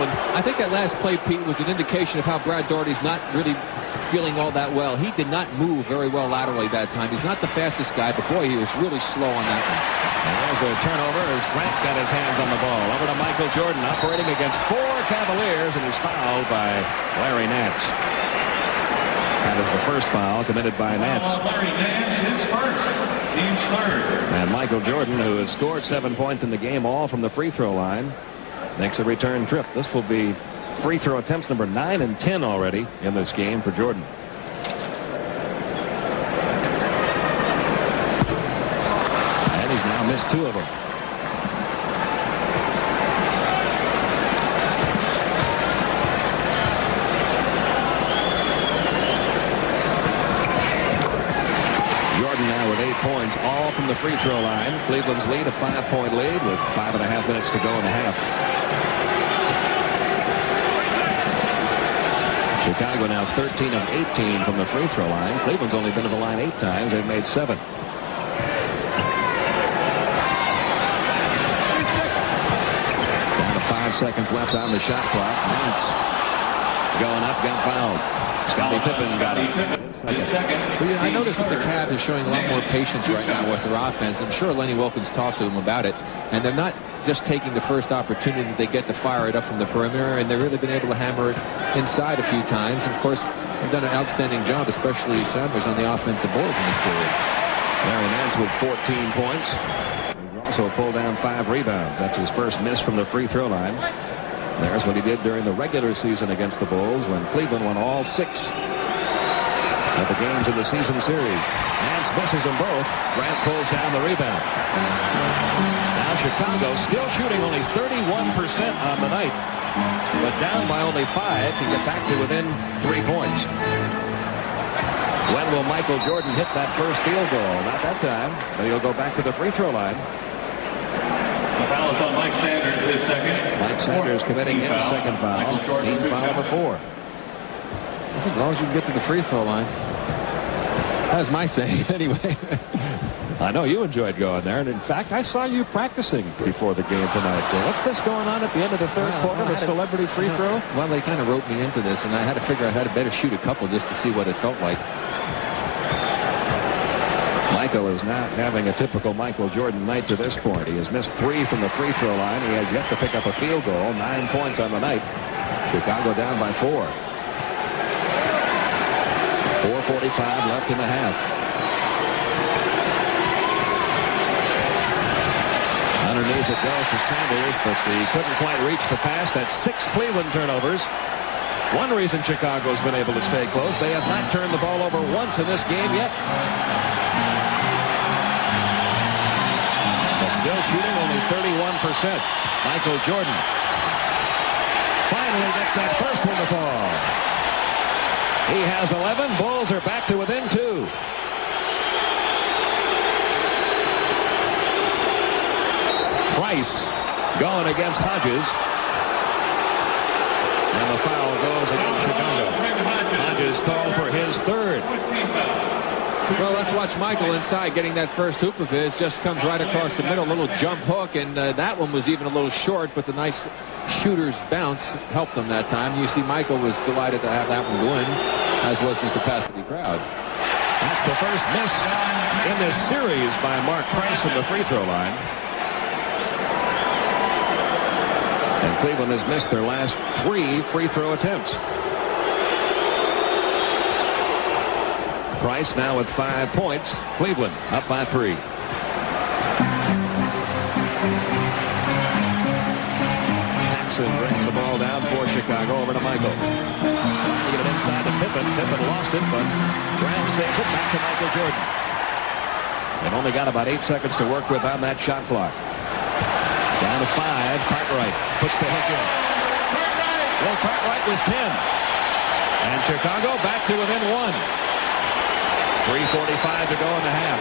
Cleveland. I think that last play, Pete, was an indication of how Brad Daugherty's not really feeling all that well. He did not move very well laterally that time. He's not the fastest guy, but boy, he was really slow on that one. And there's a turnover as Grant got his hands on the ball. Over to Michael Jordan, operating against 4 Cavaliers, and he's fouled by Larry Nance. That is the first foul committed by Nance. Larry Nance, his first. Team's third. And Michael Jordan, who has scored 7 points in the game, all from the free throw line, makes a return trip. This will be free throw attempts number 9 and 10 already in this game for Jordan. And he's now missed 2 of them. Jordan now with 8 points, all from the free throw line. Cleveland's lead, a 5-point lead with 5.5 minutes to go in the half. Chicago now 13 of 18 from the free throw line. Cleveland's only been to the line 8 times. They've made 7. Down to 5 seconds left on the shot clock. Nance going up, got fouled. Scottie Pippen got it. Well, I noticed that the Cavs are showing a lot more patience right now with their offense. I'm sure Lenny Wilkins talked to them about it. And they're not just taking the first opportunity that they get to fire it up from the perimeter, and they've really been able to hammer it inside a few times. And of course, they've done an outstanding job, especially Sanders on the offensive boards in this period. Larry Nance with 14 points. He's also pulled down 5 rebounds. That's his first miss from the free throw line. There's what he did during the regular season against the Bulls when Cleveland won all 6 of the games in the season series. Nance misses them both. Grant pulls down the rebound. Now Chicago still shooting only 31% on the night, but down by only 5 to get back to within 3 points. When will Michael Jordan hit that first field goal? Not that time, but he'll go back to the free throw line. The foul is on Mike Sanders, his second. Mike Sanders committing his second foul. Team foul number 4. I think as long as you can get to the free throw line. That's my saying, anyway. I know you enjoyed going there, and in fact, I saw you practicing before the game tonight. What's this going on at the end of the third quarter, the celebrity free throw? Well, they kind of roped me into this, and I had to figure out how to better shoot a couple just to see what it felt like. Michael is not having a typical Michael Jordan night to this point. He has missed 3 from the free throw line. He has yet to pick up a field goal. 9 points on the night. Chicago down by 4. 4:45 left in the half. Underneath it goes to Sanders, but he couldn't quite reach the pass. That's 6 Cleveland turnovers. One reason Chicago's been able to stay close, they have not turned the ball over once in this game yet. But still shooting only 31%. Michael Jordan finally gets that first one to fall. He has 11. Bulls are back to within 2. Price going against Hodges. And the foul goes against Chicago. Hodges called for his 3rd. Well, let's watch Michael inside getting that first hoop of his. Just comes right across the middle, little jump hook, and that one was even a little short, but the nice shooter's bounce helped him that time. You see Michael was delighted to have that one go in, as was the capacity crowd. That's the first miss in this series by Mark Price from the free throw line. And Cleveland has missed their last 3 free throw attempts. Price now with 5 points. Cleveland up by 3. Jackson brings the ball down for Chicago. Over to Michael. Trying to get it inside to Pippen. Pippen lost it, but Grant saves it back to Michael Jordan. They've only got about 8 seconds to work with on that shot clock. Down to 5. Cartwright puts the hook in. Well, Cartwright with 10. And Chicago back to within 1. 3:45 to go in the half.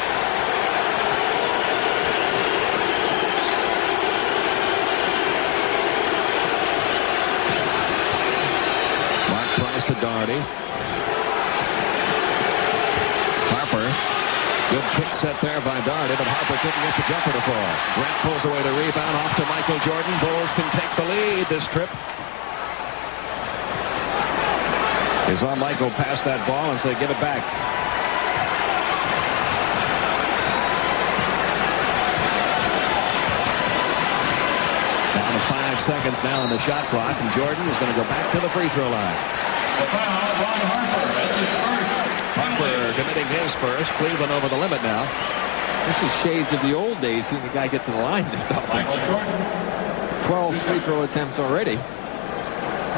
Mark Price to Daugherty. Harper. Good kick set there by Daugherty, but Harper couldn't get the jumper to fall. Grant pulls away the rebound off to Michael Jordan. Bulls can take the lead this trip. He saw Michael pass that ball and say, give it back. Down to 5 seconds now on the shot clock, and Jordan is going to go back to the free throw line. The foul, Ron Harper. That's his first. Harper committing his first. Cleveland over the limit now. This is shades of the old days, seeing the guy get to the line this often. Michael Jordan. 12 free throw attempts already.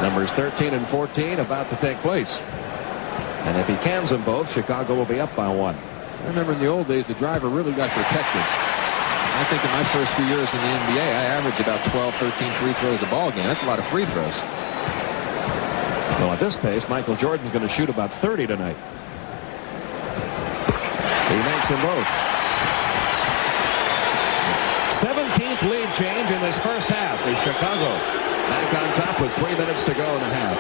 Numbers 13 and 14 about to take place. And if he cans them both, Chicago will be up by 1. I remember in the old days, the driver really got protected. I think in my first few years in the NBA, I averaged about 12, 13 free throws a ball game. That's a lot of free throws. Well, at this pace, Michael Jordan's going to shoot about 30 tonight. He makes them both. 17th lead change in this first half is Chicago. Back on top with 3 minutes to go in the half.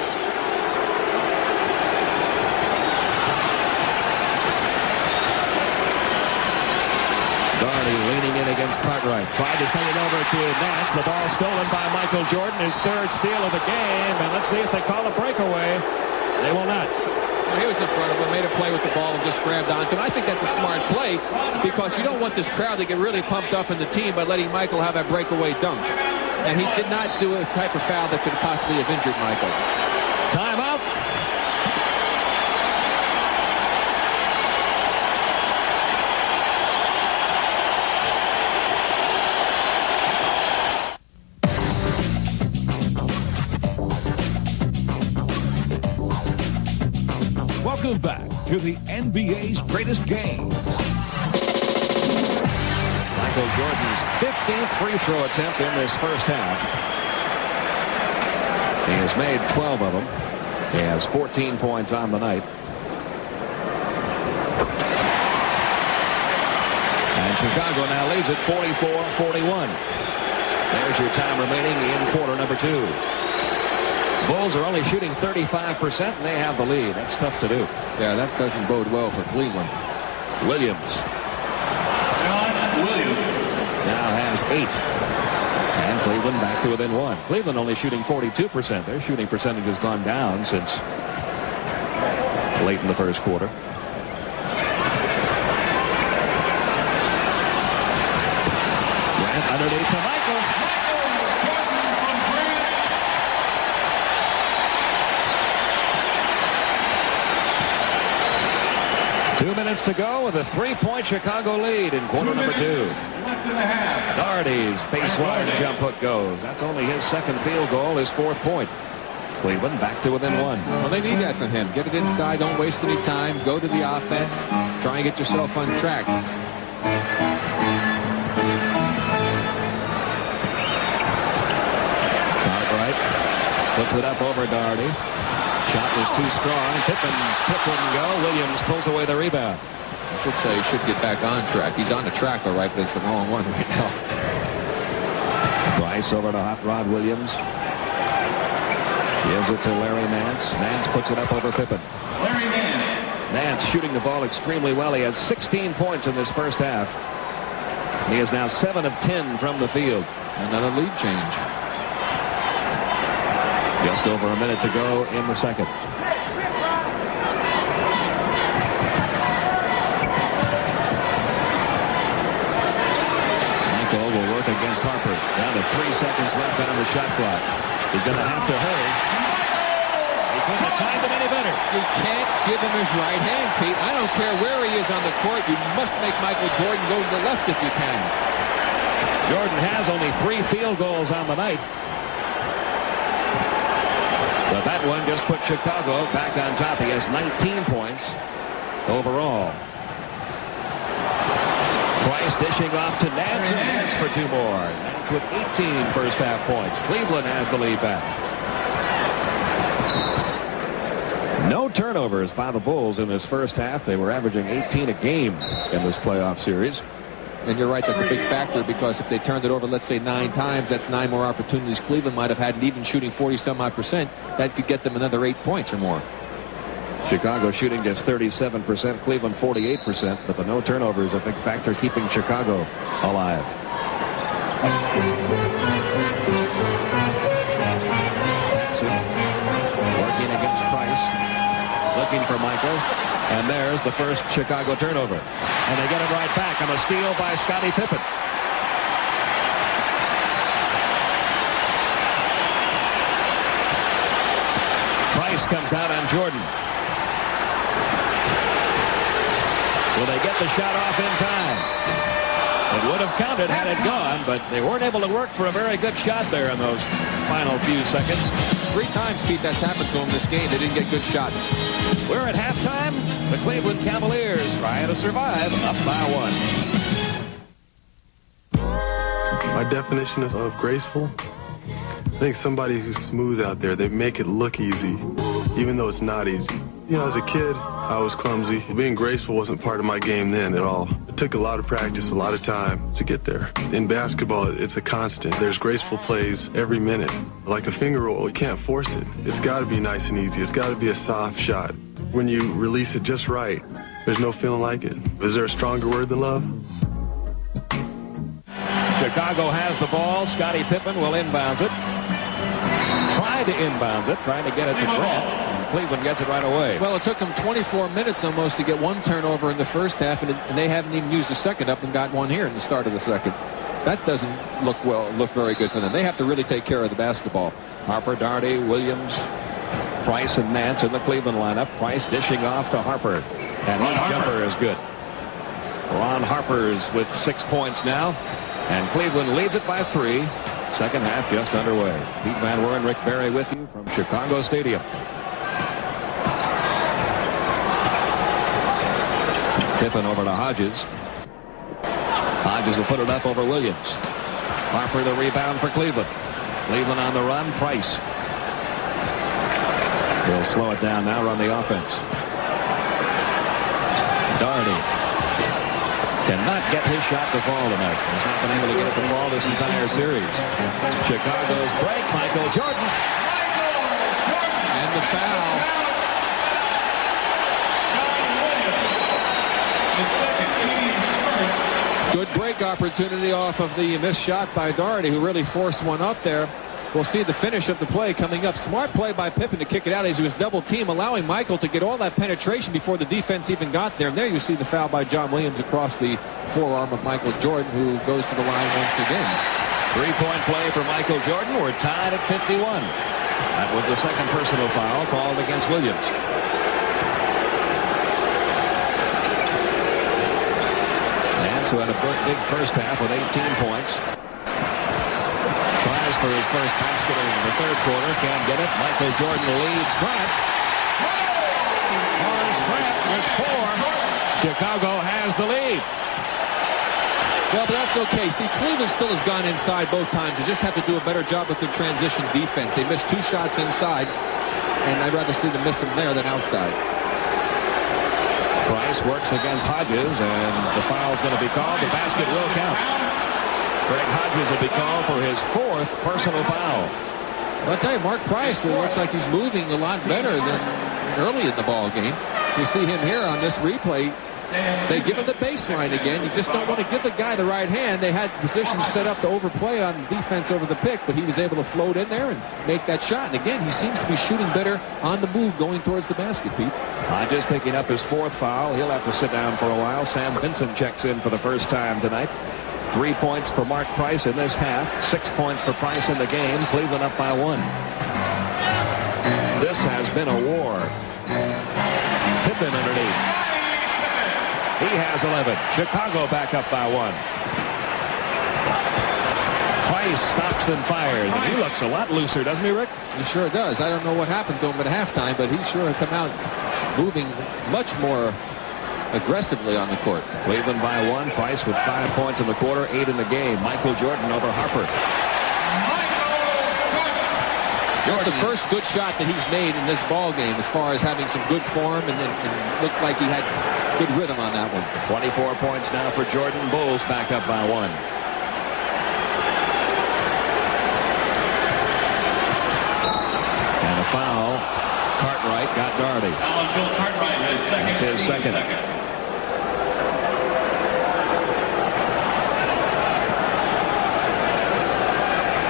Darty leaning in against Cartwright. Tried to send it over to Nance. The ball stolen by Michael Jordan. His third steal of the game. And let's see if they call a breakaway. They will not. Well, he was in front of him, made a play with the ball and just grabbed onto it. I think that's a smart play because you don't want this crowd to get really pumped up in the team by letting Michael have a breakaway dunk. And he did not do a type of foul that could possibly have injured Michael. Timeout. Welcome back to the NBA's greatest game. Michael Jordan's 15th free throw attempt in this first half. He has made 12 of them. He has 14 points on the night. And Chicago now leads at 44-41. There's your time remaining in quarter number 2. Bulls are only shooting 35%, and they have the lead. That's tough to do. Yeah, that doesn't bode well for Cleveland. Williams. John Williams. Now has 8. And Cleveland back to within 1. Cleveland only shooting 42%. Their shooting percentage has gone down since late in the first quarter. Grant underneath to Michael. 2 minutes to go with a 3-point Chicago lead in quarter number 2. Left in the half. Darty's baseline jump hook goes. That's only his second field goal, his 4th point. Cleveland back to within 1. Well, they need that from him. Get it inside. Don't waste any time. Go to the offense. Try and get yourself on track. Cartwright puts it up over Darty. Shot was too strong. Pippen's tip wouldn't go. Williams pulls away the rebound. I should say he should get back on track. He's on the track, all right, but it's the wrong one right now. Price over to Hot Rod Williams. Gives it to Larry Nance. Nance puts it up over Pippen. Larry Nance. Nance shooting the ball extremely well. He had 16 points in this first half. He is now 7 of 10 from the field. Another lead change. Just over a minute to go in the second. Michael will work against Harper. Down to 3 seconds left on the shot clock. He's going to have to hurry. He couldn't have timed it any better. You can't give him his right hand, Pete. I don't care where he is on the court. You must make Michael Jordan go to the left if you can. Jordan has only 3 field goals on the night. But that one just put Chicago back on top. He has 19 points overall. Price dishing off to Nance, and Nance for 2 more. Nance with 18 first half points. Cleveland has the lead back. No turnovers by the Bulls in this first half. They were averaging 18 a game in this playoff series. And you're right, that's a big factor because if they turned it over, let's say 9 times, that's 9 more opportunities Cleveland might have had, and even shooting 40-some-odd%, that could get them another 8 points or more. Chicago shooting just 37%, Cleveland 48%, but the no turnover is a big factor keeping Chicago alive. Paxson working against Price. looking for Michael. And there's the first Chicago turnover. And they get it right back on a steal by Scottie Pippen. Price comes out on Jordan. Will they get the shot off in time? It would have counted had it gone, but they weren't able to work for a very good shot there in those final few seconds. 3 times, Pete, that's happened to them this game. They didn't get good shots. We're at halftime. The Cleveland Cavaliers trying to survive, up by 1. My definition of graceful, I think somebody who's smooth out there. They make it look easy, even though it's not easy. You know, as a kid, I was clumsy. Being graceful wasn't part of my game then at all. It took a lot of practice, a lot of time to get there. In basketball, it's a constant. There's graceful plays every minute. Like a finger roll, you can't force it. It's got to be nice and easy. It's got to be a soft shot. When you release it just right, there's no feeling like it. Is there a stronger word than love? Chicago has the ball. Scottie Pippen will inbounds it. Tried to inbounds it, trying to get it to Grant. Cleveland gets it right away. Well, it took them 24 minutes almost to get 1 turnover in the first half, and they haven't even used the second up and got 1 here in the start of the second. That doesn't look very good for them. They have to really take care of the basketball. Harper, Daugherty, Williams, Price, and Nance in the Cleveland lineup. Price dishing off to Harper, and his jumper is good. Ron Harper's with 6 points now, and Cleveland leads it by 3. Second half just underway. Pete Van Weren, Rick Barry with you from Chicago Stadium. Pippen over to Hodges. Hodges will put it up over Williams. Harper the rebound for Cleveland. Cleveland on the run. Price. They'll slow it down now, run the offense. Daugherty cannot get his shot to fall tonight. He's not been able to get it to fall this entire series. Chicago's break. Michael Jordan. And the foul. Good break opportunity off of the missed shot by Daugherty, who really forced one up there. We'll see the finish of the play coming up. Smart play by Pippen to kick it out as he was double team, allowing Michael to get all that penetration before the defense even got there. And there you see the foul by John Williams across the forearm of Michael Jordan, who goes to the line once again. 3-point play for Michael Jordan. We're tied at 51. That was the second personal foul called against Williams. Who had a big first half with 18 points. Tries for his first basket in the third quarter. Can't get it. Michael Jordan leads Grant. Horace Grant with 4. Chicago has the lead. Well, but that's okay. See, Cleveland still has gone inside both times. They just have to do a better job with the transition defense. They missed 2 shots inside, and I'd rather see them miss them there than outside. Price works against Hodges, and the foul's going to be called. The basket will count. Greg Hodges will be called for his 4th personal foul. I'll tell you, Mark Price, it looks like he's moving a lot better than early in the ball game. You see him here on this replay. They give him the baseline again. You just don't want to give the guy the right hand. They had positions set up to overplay on defense over the pick, but he was able to float in there and make that shot. And again, he seems to be shooting better on the move going towards the basket, Pete. Hodges picking up his 4th foul. He'll have to sit down for a while. Sam Vincent checks in for the first time tonight. 3 points for Mark Price in this half. 6 points for Price in the game. Cleveland up by 1. This has been a war. Pippen underneath. He has 11. Chicago back up by 1. Price stops and fires. And he looks a lot looser, doesn't he, Rick? He sure does. I don't know what happened to him at halftime, but he sure come out moving much more aggressively on the court. Cleveland by 1. Price with 5 points in the quarter, 8 in the game. Michael Jordan over Harper. That's the first good shot that he's made in this ball game as far as having some good form and looked like he had good rhythm on that one. 24 points now for Jordan. Bulls back up by 1. And a foul. Cartwright got Daugherty. Bill Cartwright, his second. That's his second.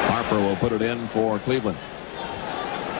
Harper will put it in for Cleveland.